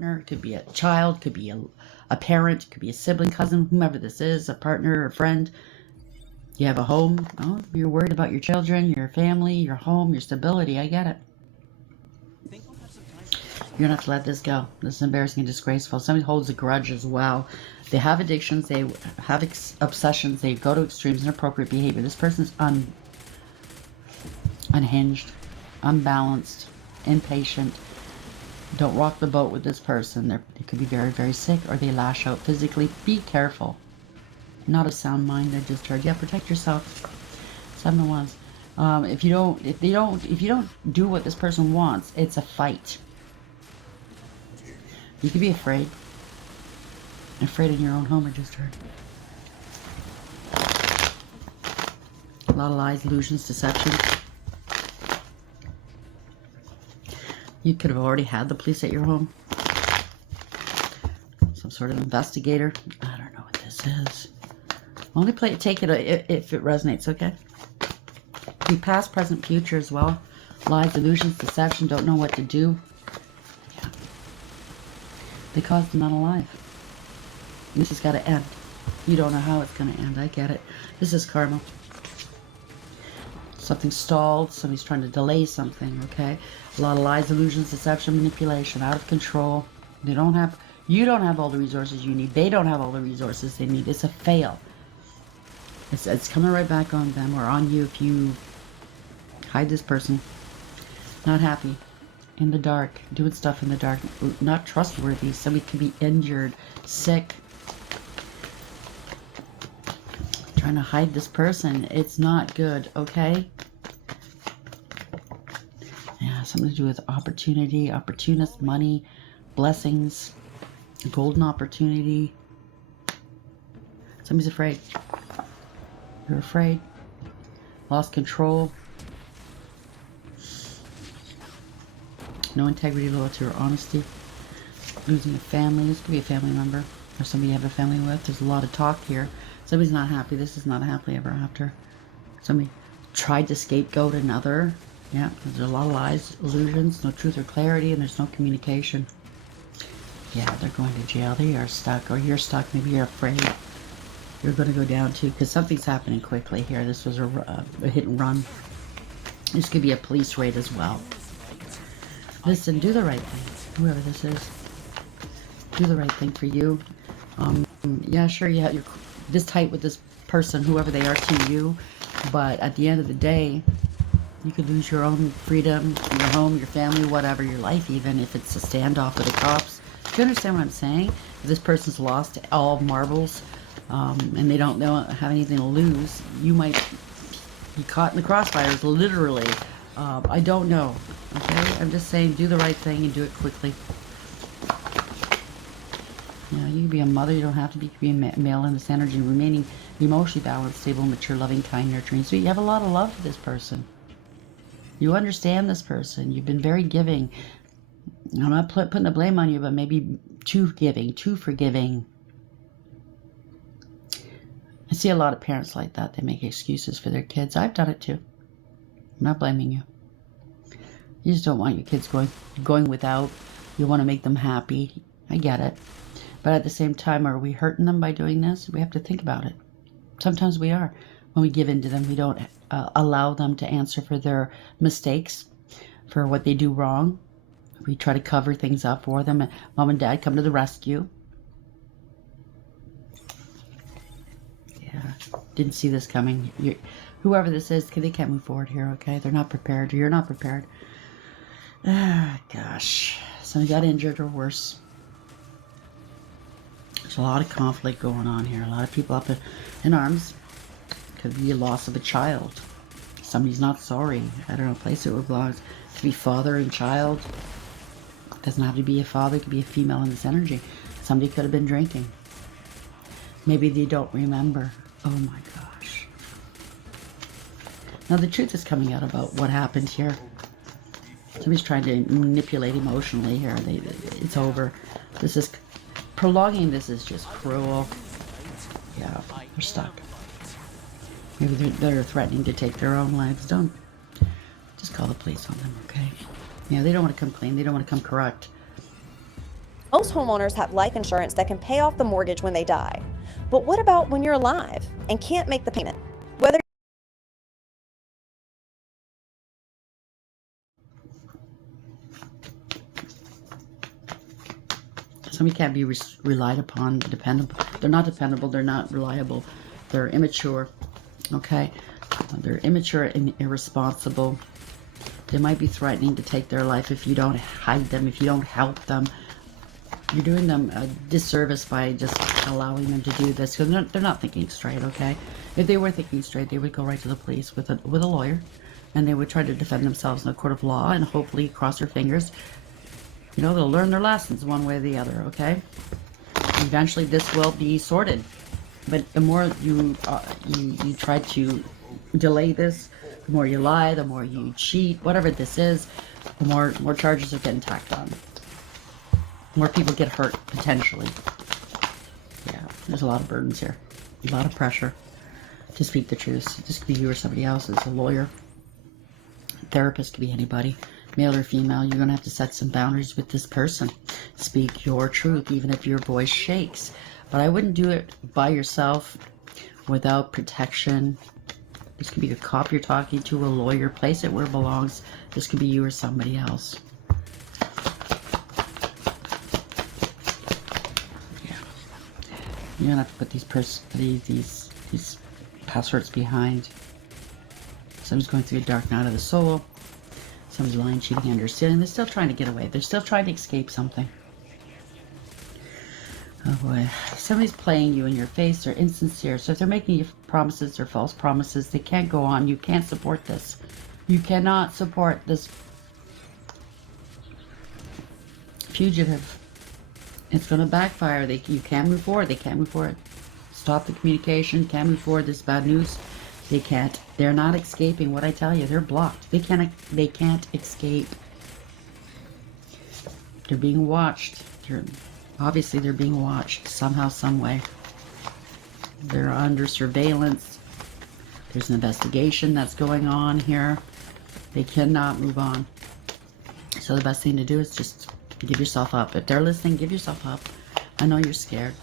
It could be a child, could be a parent, could be a sibling, cousin, whomever this is, a partner, a friend. You have a home. Oh, you're worried about your children, your family, your home, your stability. I get it. You're gonna have to let this go. This is embarrassing and disgraceful. Somebody holds a grudge as well. They have addictions. They have obsessions. They go to extremes, inappropriate behavior. This person's unhinged, unbalanced, impatient. Don't rock the boat with this person. They could be very, very sick, or they lash out physically. Be careful. Not a sound mind. I just heard. Yeah, protect yourself. 7 of Wands. If you don't do what this person wants, it's a fight. You could be afraid. Afraid in your own home. I just heard. A lot of lies, illusions, deception. You could have already had the police at your home. Some sort of investigator. I don't know what this is. Only take it if it resonates, okay? Be past, present, future as well. Lies, illusions, deception, don't know what to do. Yeah. They caused them not alive. This has got to end. You don't know how it's going to end. I get it. This is karma. Something stalled. Somebody's trying to delay something, okay? A lot of lies, illusions, deception, manipulation, out of control. You don't have all the resources you need. They don't have all the resources they need. It's a fail. It's coming right back on them or on you if you hide this person. Not happy. In the dark. Doing stuff in the dark. Not trustworthy. Somebody could be injured. Sick. Trying to hide this person. It's not good, okay? Yeah, something to do with opportunity, opportunist, money, blessings, golden opportunity. Somebody's afraid. You're afraid. Lost control. No integrity, loyalty, or honesty. Losing a family. This could be a family member or somebody you have a family with. There's a lot of talk here. Somebody's not happy. This is not a happily ever after. Somebody tried to scapegoat another. Yeah, there's a lot of lies, illusions, no truth or clarity, and there's no communication. Yeah, they're going to jail. They are stuck, or you're stuck. Maybe you're afraid. You're going to go down too, because something's happening quickly here. This was a hit and run. This could be a police raid as well. Listen, do the right thing. Whoever this is, do the right thing for you. Yeah, sure, you have you're this tight with this person, whoever they are to you, but at the end of the day, you could lose your own freedom, your home, your family, whatever, your life, even if it's a standoff with the cops. Do you understand what I'm saying? If this person's lost all marbles, and they don't have anything to lose, you might be caught in the crossfires, literally. I don't know, okay? I'm just saying, do the right thing and do it quickly. Yeah, you can be a mother, you don't have to be. You can be a male in this energy, remaining emotionally balanced, stable, mature, loving, kind, nurturing. So you have a lot of love for this person. You understand this person. You've been very giving. I'm not putting the blame on you, but maybe too giving, too forgiving. I see a lot of parents like that. They make excuses for their kids. I've done it too. I'm not blaming you. You just don't want your kids going without. You want to make them happy. I get it. But at the same time, are we hurting them by doing this? We have to think about it. Sometimes we are. When we give in to them, we don't allow them to answer for their mistakes, for what they do wrong. We try to cover things up for them. And mom and dad come to the rescue. Yeah, didn't see this coming. Whoever this is, they can't move forward here, okay? They're not prepared. You're not prepared. Ah, gosh. Somebody got injured or worse. There's a lot of conflict going on here. A lot of people up in arms. Could be a loss of a child. Somebody's not sorry. I don't know, place it where it belongs. Could be father and child. Doesn't have to be a father. It could be a female in this energy. Somebody could have been drinking. Maybe they don't remember. Oh my gosh. Now the truth is coming out about what happened here. Somebody's trying to manipulate emotionally here. It's over. This is prolonging. This is just cruel. Yeah, they're stuck. Maybe they're threatening to take their own lives. Don't. Just call the police on them, okay? Yeah, they don't want to complain. They don't want to come correct. Most homeowners have life insurance that can pay off the mortgage when they die. But what about when you're alive and can't make the payment? Whether Somebody can't be relied upon, dependable. They're not dependable, they're not reliable, they're immature, okay? They're immature and irresponsible. They might be threatening to take their life if you don't hide them, if you don't help them. You're doing them a disservice by just allowing them to do this, because they're not thinking straight, okay? If they were thinking straight, they would go right to the police with a lawyer, and they would try to defend themselves in a court of law, and hopefully cross their fingers. You know, they'll learn their lessons one way or the other, okay? Eventually this will be sorted. But the more you try to delay this, the more you lie, the more you cheat, whatever this is, the more charges are getting tacked on. More people get hurt, potentially. Yeah, there's a lot of burdens here. A lot of pressure to speak the truth. This could be you or somebody else. It's a lawyer. Therapist could be anybody. Male or female, you're going to have to set some boundaries with this person. Speak your truth, even if your voice shakes. But I wouldn't do it by yourself without protection. This could be a cop you're talking to, a lawyer. Place it where it belongs. This could be you or somebody else. Yeah. You're going to have to put these passwords behind. Someone's going through a dark night of the soul. Someone's lying, cheating, understanding. They're still trying to get away. They're still trying to escape something. Oh boy. Somebody's playing you in your face. They're insincere. So if they're making you promises or false promises, they can't go on. You can't support this. You cannot support this fugitive. It's going to backfire. You can't move forward. They can't move forward. Stop the communication. Can't move forward. This is bad news. They can't. They're not escaping. What I tell you, they're blocked. They can't escape. They're being watched. Obviously they're being watched somehow, some way. They're under surveillance. There's an investigation that's going on here. They cannot move on. So the best thing to do is just give yourself up. If they're listening, give yourself up. I know you're scared.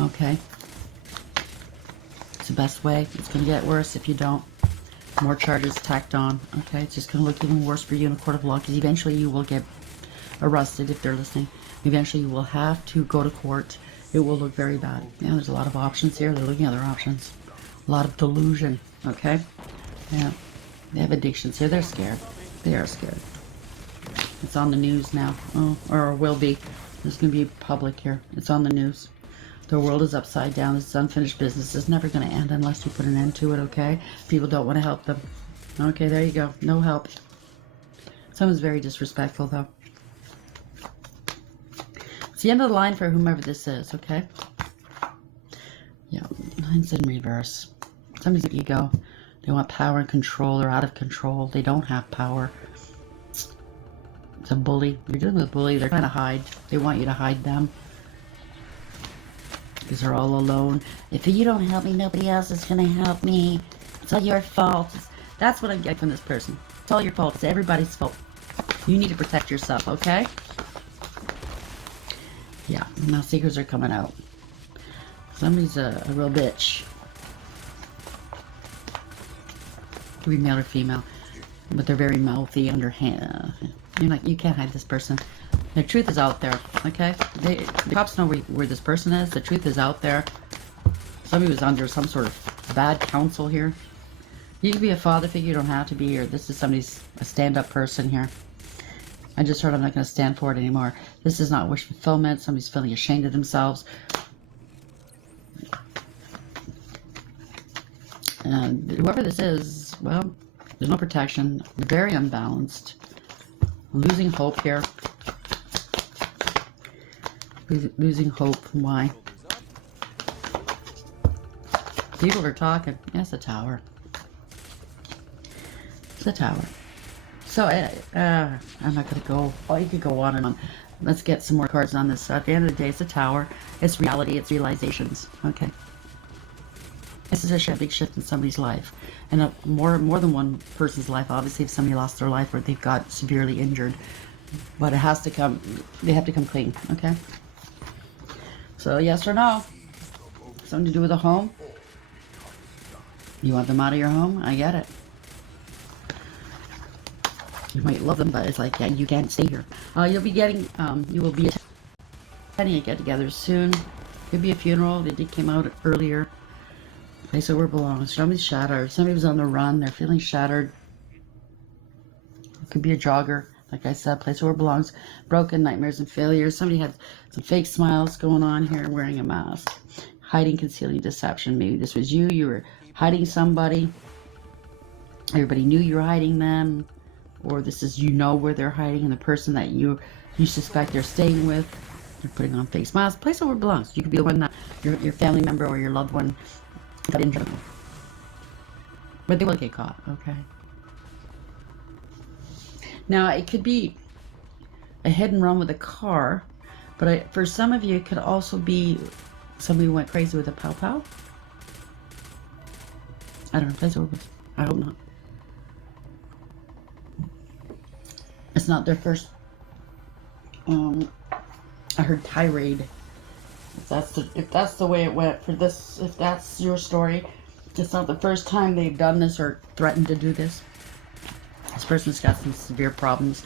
Okay. The best way. It's going to get worse if you don't. More charges tacked on. Okay, it's just going to look even worse for you in a court of law, because eventually you will get arrested if they're listening. Eventually you will have to go to court. It will look very bad. Yeah, there's a lot of options here. They're looking at other options. A lot of delusion. Okay? Yeah. They have addictions here. They're scared. They are scared. It's on the news now. Oh, or will be. It's going to be public here. It's on the news. The world is upside down. This is unfinished business. It's never going to end unless you put an end to it, okay? People don't want to help them. Okay, there you go. No help. Someone's very disrespectful, though. It's the end of the line for whomever this is, okay? Yeah, lines in reverse. Somebody's an ego. They want power and control. They're out of control. They don't have power. It's a bully. You're dealing with a bully. They're trying to hide. They want you to hide them. Because they're all alone. If you don't help me, nobody else is going to help me. It's all your fault. That's what I'm getting from this person. It's all your fault. It's everybody's fault. You need to protect yourself, okay? Yeah, now secrets are coming out. Somebody's a real bitch. Could be male or female. But they're very mouthy, underhand. You can't hide this person. The truth is out there, okay? The cops know where this person is. The truth is out there. Somebody was under some sort of bad counsel here. You can be a father figure, you don't have to be, or this is a stand-up person here. I just heard I'm not going to stand for it anymore. This is not wish fulfillment. Somebody's feeling ashamed of themselves. And whoever this is, well, there's no protection. Very unbalanced. Losing hope here. Losing hope. Why? People are talking. Yes, a tower. It's a tower. So, I'm not going to go. Oh, you could go on and on. Let's get some more cards on this. At the end of the day, it's a tower. It's reality. It's realizations. Okay. This is a big shift in somebody's life. And more than one person's life. Obviously, if somebody lost their life or they've got severely injured, But it has to come, they have to come clean, okay? So yes or no? Something to do with a home? You want them out of your home? I get it. You might love them, but it's like, yeah, you can't stay here. You'll be getting, you will be attending a get-together soon. Could be a funeral. They did came out earlier. Place where it belongs. Somebody's shattered. Somebody was on the run. They're feeling shattered. It could be a jogger. Like I said, place where it belongs. Broken nightmares and failures. Somebody had some fake smiles going on here, wearing a mask. Hiding, concealing, deception. Maybe this was you. You were hiding somebody. Everybody knew you were hiding them. Or this is, you know where they're hiding, and the person that you suspect they're staying with, they're putting on fake smiles. Place where it belongs. You could be the one that your family member or your loved one got injured. But they will get caught, okay? Now, it could be a hit and run with a car, but for some of you, it could also be somebody who went crazy with a pow-pow. I don't know. Place where it belongs. I hope not. It's not their first, I heard tirade. If that's the way it went for this, if that's your story, it's not the first time they've done this or threatened to do this. This person's got some severe problems,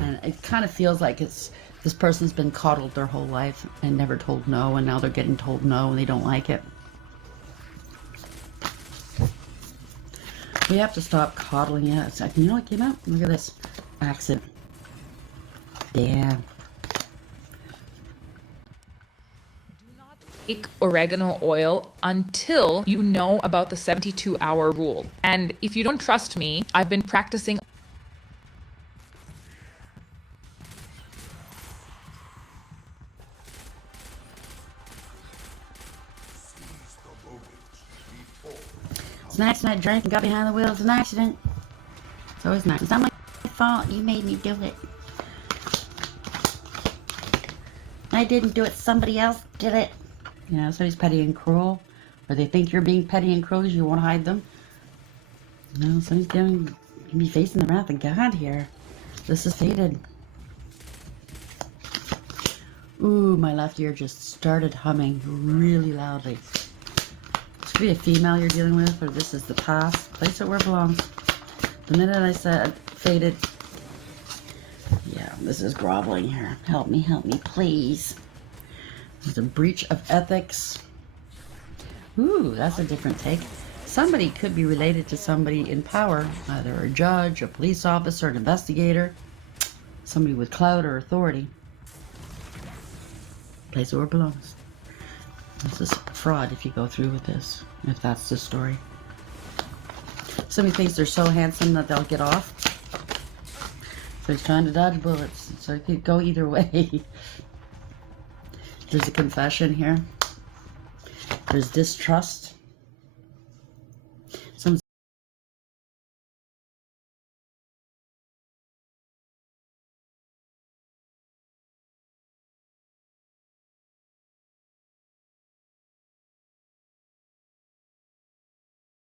and it kind of feels like this person's been coddled their whole life and never told no, and now they're getting told no and they don't like it. We have to stop coddling it. It's like, you know what came out? Look at this. Accident. Yeah. Take oregano oil until you know about the 72-hour rule. And if you don't trust me, I've been practicing. It's an accident. I drank and got behind the wheel. It's an accident. It's always not. It's not my fault. You made me do it. I didn't do it. Somebody else did it. You know, somebody's petty and cruel. Or they think you're being petty and cruel because you won't hide them. No, somebody's going to be facing the wrath of God here. This is fated. Ooh, my left ear just started humming really loudly. This could be a female you're dealing with, or this is the past. Place it where it belongs. The minute I said fated, yeah, this is groveling here. Help me, please. There's a breach of ethics. Ooh, that's a different take. Somebody could be related to somebody in power, either a judge, a police officer, an investigator, somebody with clout or authority. Place where it belongs. This is fraud if you go through with this, if that's the story. Somebody thinks they're so handsome that they'll get off. So he's trying to dodge bullets. So it could go either way. There's a confession here. There's distrust.